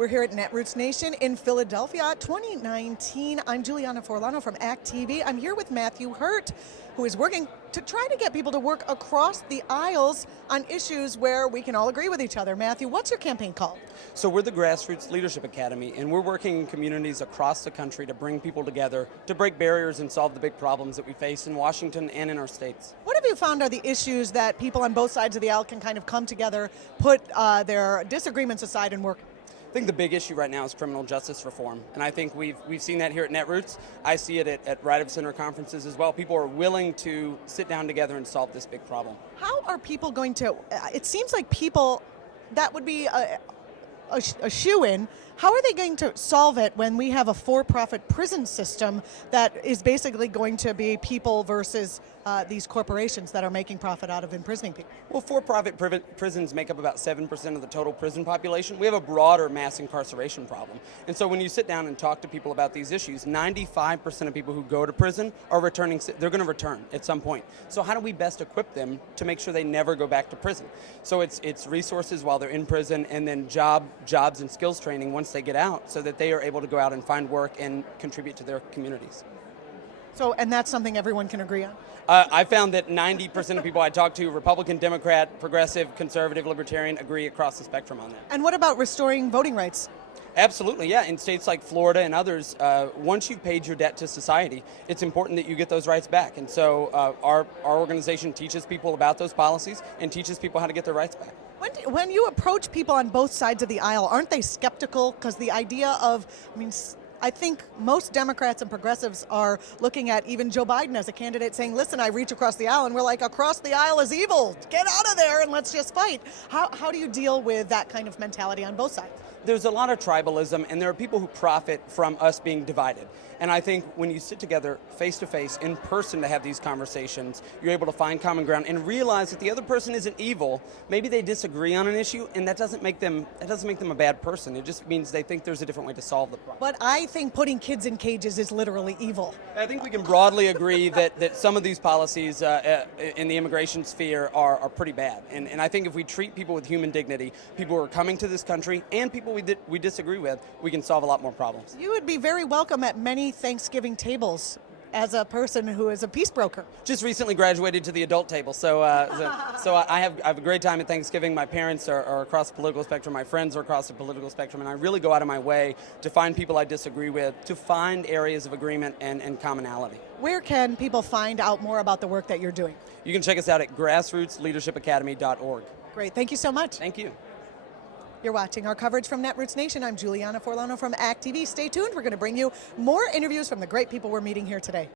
We're here at Netroots Nation in Philadelphia 2019. I'm Julianna Forlano from act.tv. I'm here with Mathew Hurtt, who is working to try to get people to work across the aisles on issues where we can all agree with each other. Mathew, what's your campaign called? So we're the Grassroots Leadership Academy, and we're working in communities across the country to bring people together, to break barriers and solve the big problems that we face in Washington and in our states. What have you found are the issues that people on both sides of the aisle can kind of come together, put their disagreements aside and work? I think the big issue right now is criminal justice reform, and I think we've seen that here at Netroots. I see it at Right of Center conferences as well. People are willing to sit down together and solve this big problem. How are people going to, it seems like people, that would be a shoo-in. How are they going to solve it when we have a for-profit prison system that is basically going to be people versus these corporations that are making profit out of imprisoning people? Well, for-profit prisons make up about 7% of the total prison population. We have a broader mass incarceration problem. And so when you sit down and talk to people about these issues, 95% of people who go to prison are returning, they're going to return at some point. So how do we best equip them to make sure they never go back to prison? So it's resources while they're in prison, and then jobs and skills training once they get out, so that they are able to go out and find work and contribute to their communities. So, and that's something everyone can agree on? I found that 90% of people I talk to, Republican, Democrat, progressive, conservative, libertarian, agree across the spectrum on that. And what about restoring voting rights? Absolutely, yeah. In states like Florida and others, once you've paid your debt to society, it's important that you get those rights back. And so our organization teaches people about those policies and teaches people how to get their rights back. When you approach people on both sides of the aisle, aren't they skeptical? Because the idea of, I think most Democrats and progressives are looking at even Joe Biden as a candidate saying, listen, I reach across the aisle, and we're like, across the aisle is evil. Get out of there and let's just fight. How do you deal with that kind of mentality on both sides? There's a lot of tribalism, and there are people who profit from us being divided. And I think when you sit together face-to-face, in person, to have these conversations, you're able to find common ground and realize that the other person isn't evil. Maybe they disagree on an issue, and that doesn't make them a bad person. It just means they think there's a different way to solve the problem. But I think putting kids in cages is literally evil. I think we can broadly agree that some of these policies in the immigration sphere are pretty bad. And I think if we treat people with human dignity, people who are coming to this country, and people we disagree with, we can solve a lot more problems. You would be very welcome at many Thanksgiving tables as a person who is a peace broker. Just recently graduated to the adult table, so I have a great time at Thanksgiving. My parents are across the political spectrum, my friends are across the political spectrum, and I really go out of my way to find people I disagree with, to find areas of agreement and commonality. Where can people find out more about the work that you're doing? You can check us out at grassrootsleadershipacademy.org. Great, thank you so much. Thank you. You're watching our coverage from Netroots Nation. I'm Julianna Forlano from act.tv. Stay tuned. We're going to bring you more interviews from the great people we're meeting here today.